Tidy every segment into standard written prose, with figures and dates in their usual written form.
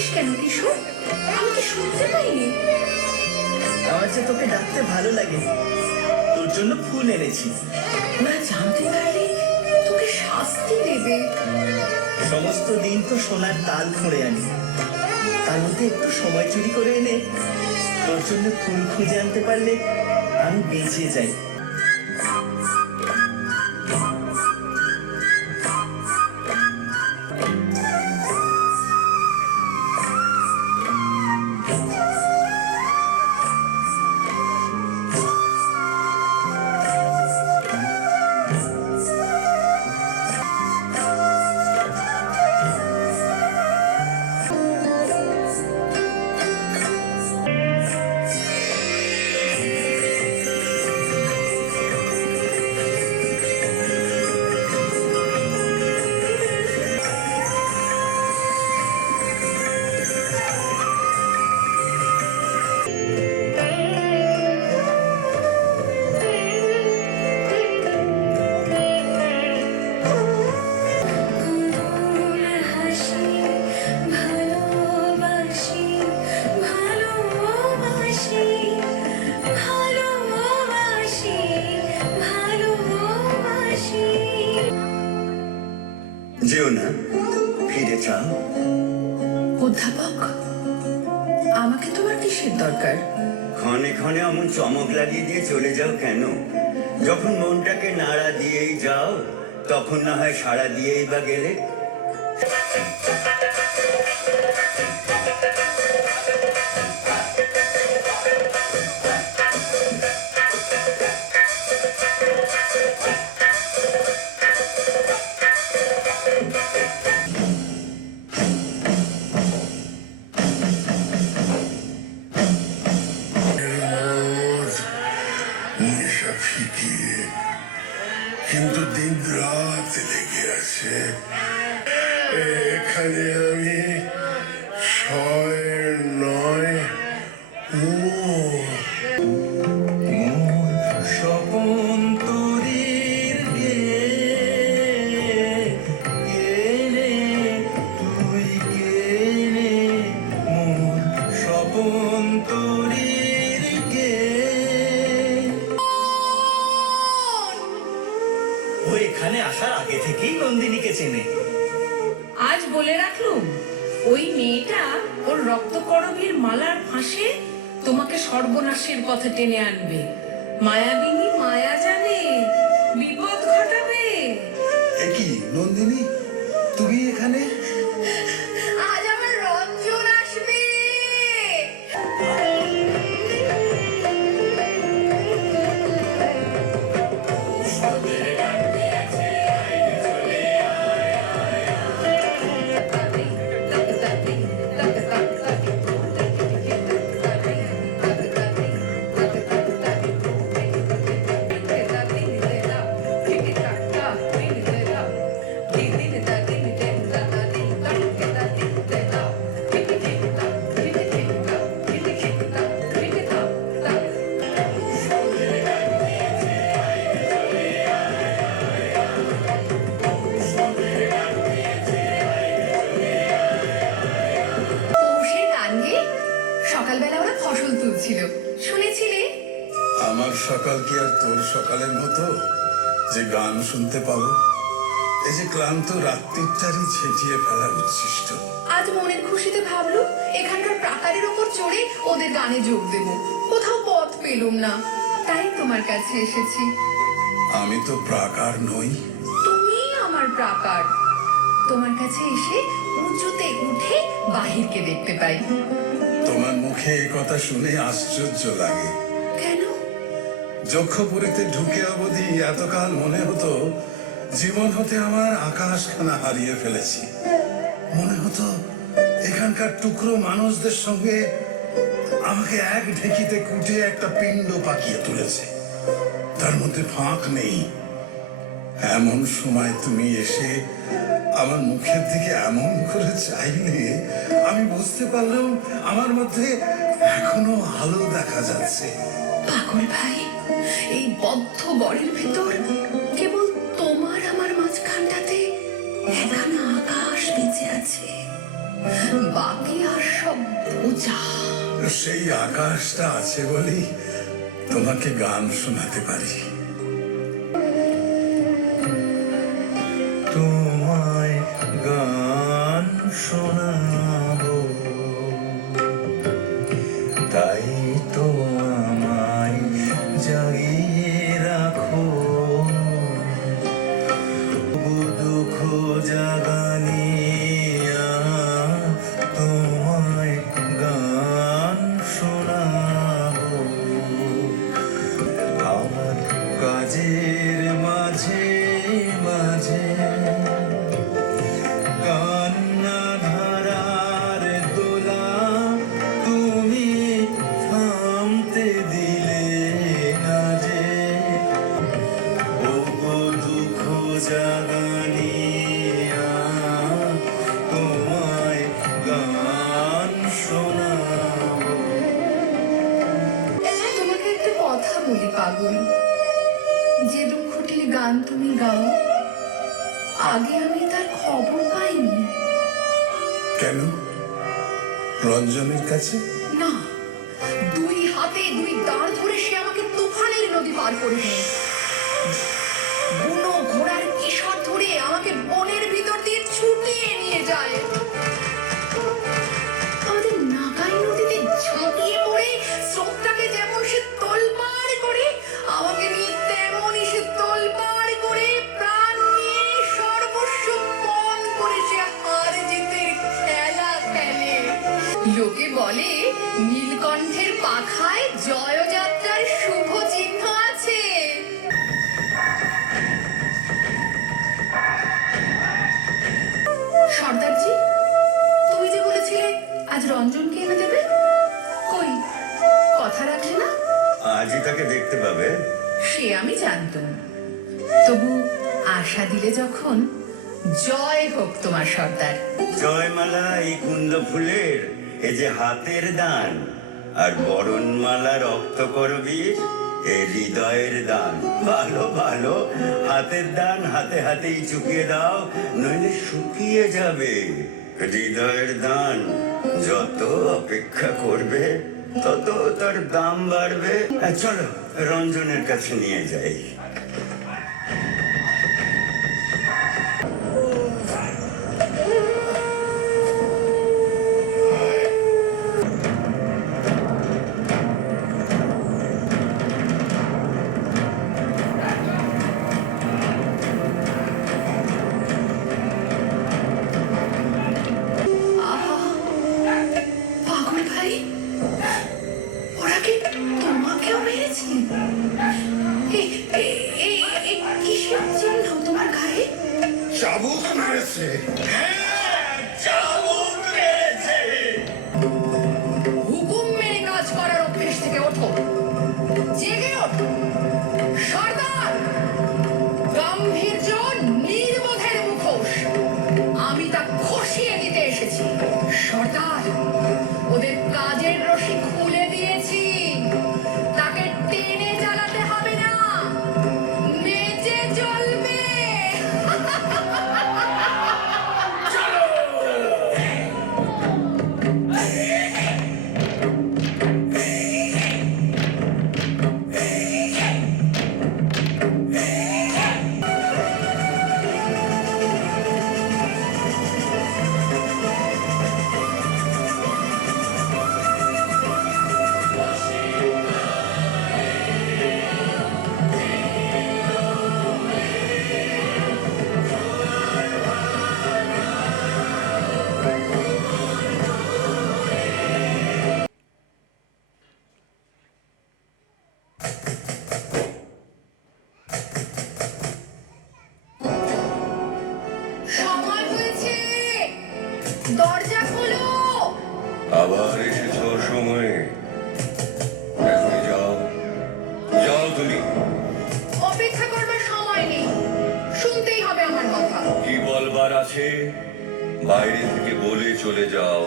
ডাকিস কেন কিশোর? আমি কি শুনতে পাইনি? আমার যে তোকে ডাকতে ভালো লাগে, তোর জন্য ফুল এনেছি। ওরা জানতে পারলে তোকে শাস্তি দেবে। সমস্ত দিন তো সোনার তাল খুঁড়ে আনি, তার মধ্যে একটু সময় চুরি করে এনে তোর জন্য ফুল খুঁজে আনতে পারলে আমি বেঁচে যাই। যেও না, ফিরে যাও। অধ্যাপক, আমাকে তোমার কিসের দরকার? ক্ষণে ক্ষণে অমন চমক লাগিয়ে দিয়ে চলে যাও কেন? যখন মনটাকে নাড়া দিয়েই যাও, তখন না হয় সাড়া দিয়েই বা গেলে। নেশা ফিকিয়ে কিন্তু দিন রাত লেগে আছে। এখানে আমি ছয় নয় স্বপন তরির গেলে তুই গেলে মোর স্বপন তরির ও এখানে আসার আগে থেকেই নন্দিনীকে চেনে। আজ বলে রাখলুম, ওই মেয়েটা ওর রক্তকরবীর মালার ফাঁসে তোমাকে সর্বনাশের পথে টেনে আনবে। মায়াবিনী মায়া জানে, বিপদ ঘটাবে। একই নন্দিনী, তুমি এখানে? আজ আমার রঞ্জন আসবে। সকালবেলা ওরা ফসল তুলছিল, শুনেছিলে? আমার সকাল কি আর তোর সকালের মতো যে গান শুনতে পাবো? এই যে ক্লান্ত রাত্রিটারই ছেটিয়ে ফেলা উচ্ছিষ্ট। আজ মনের খুশিতে ভাবলুম এখানকার প্রাকারের ওপর চড়ে ওদের গানে যোগ দেব। কোথাও পথ পেলুম না, তাই তোমার কাছে এসেছি। আমি তো প্রাকার নই। তুমি আমার প্রাকার। তোমার কাছে এসে উঁচুতে উঠে বাহিরকে দেখতে পাই। তোমার মুখে এ কথা শুনে আশ্চর্য লাগে। কেন? যক্ষপুরীতে ঢুকে অবধি এতকাল মনে হতো জীবন হতে আমার আকাশখানা হারিয়ে ফেলেছি। মনে হতো এখানকার টুকরো মানুষদের সঙ্গে আমাকে এক ঢেকিতে কুটে একটা পিণ্ড পাকিয়ে তুলেছে, তার মধ্যে ফাঁক নেই। এমন সময় তুমি এসে আমার মুখের দিকে এমন করে চাইলে আমি বুঝতে পারলাম আমার মধ্যে এখনো আলো দেখা যাচ্ছে। পাগল ভাই, এই বদ্ধ বরের ভেতর কেবল তোমার আমার মাঝখানটাতে একখানা আকাশ বেঁচে আছে, বাকি আর সব বোঝা। সেই আকাশটা আছে বলেই তোমাকে গান শোনাতে পারি। তোমায় গান শোনাবো, তাই তো আমায় জাগিয়ে রাখো। দুঃখ জাগানিয়া তোমায় গান শোনাবো। আমার কাজের মাঝে মাঝে কান্না ধারার দোলা তুমি থামতে দিলে না যে। ও গো দুঃখ জাগানিয়া তোমায় গান শোনাবো। তোমাকে একটা কথা বলি পাগল, যে দুঃখটির গান তুমি গাও, আগে আমি তার খবর পাইনি। কেন? রঞ্জনের কাছে? না, দুই হাতে দুই দাঁড় ধরে সে আমাকে তুফানের নদী পার করে নেয়। বুনো ঘোড়ার কেশর ধরে আমাকে বনের ভিতর দিয়ে ছুটিয়ে নিয়ে যায়। আমাদের নাগাই নদীতে ঝাঁপিয়ে পড়ে স্রোতটাকে যেমন সে তোলপাড় করে, আমাকে নিয়ে তেমনই সে তোলপাড় করে প্রাণ নিয়ে সর্বস্ব পণ করে সে হার জিতের খেলা খেলে। লোকে বলে নীলকণ্ঠের পাখায় জয়যাত্রার শুভ চিহ্ন আছে। সর্দারজি, তুমি যে বলেছিলে আজ রঞ্জনকে এনে দেবে, কই কথা রাখলে না? আজই তাকে দেখতে পাবে। সে আমি জানতাম, তবু আশা দিলে যখন, জয় হোক তোমার সর্দার। জয়মালা এই কুন্দ ফুলের, এ যে হাতের দান, আর বরণমালা রক্ত করবীর, এ হৃদয়ের দান। ভালো ভালো, হাতের দান হাতে হাতেই চুকিয়ে দাও, নইলে শুকিয়ে যাবে। হৃদয়ের দান যত অপেক্ষা করবে, তত তার দাম বাড়বে। চলো রঞ্জনের কাছে নিয়ে যাই। আহা, পাগল ভাই, ওরা কি তোমাকেও মেরেছে? কিসের চিহ্ন তোমার গায়ে? চাবুক মেরেছে। হুকুম মেনে কাজ করার অভ্যেস থেকে ওঠো, জেগে ওঠো। সর্দার, গাম্ভীর্য নির্বোধের মুখোশ, আমি তা খসিয়ে দিতে এসেছি। সর্দার, ওদের কাজের রশি খুলে দিয়েছি, তাকে টেনে চালাতে হবে না, নেচে চলবে। সময় হয়েছে, দরজা খোলো। আবার এসেছো সময়ে। এখন যাও, যাও তুমি। অপেক্ষা করবার সময় নেই, শুনতেই হবে আমার কথা। কি বলবার আছে বাইরে থেকে বলে চলে যাও।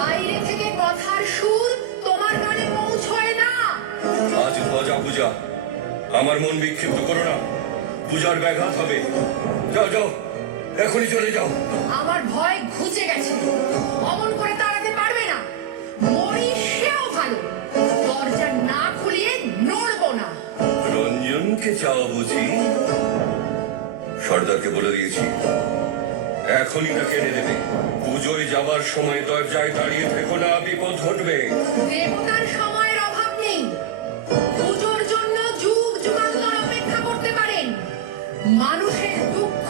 বাইরে থেকে কথার সুর তোমার কানে পৌঁছয় না। আজ ধ্বজা পূজা, আমার মন বিক্ষিপ্ত করো না, পূজার ব্যাঘাত হবে। যাও যাও, এখনই চলে যাও। আমার ভয় ঘুচে সর্দারকে বলে দিয়েছি এখনই তাকে এনে দেবে। পুজোয় যাবার সময় দরজায় দাঁড়িয়ে থেকো না, বিপদ ঘটবে। দেবতার সময়ের অভাব নেই। পুজোর জন্য যুগ যুগান্তর অপেক্ষা করতে পারেন। মানুষের দুঃখ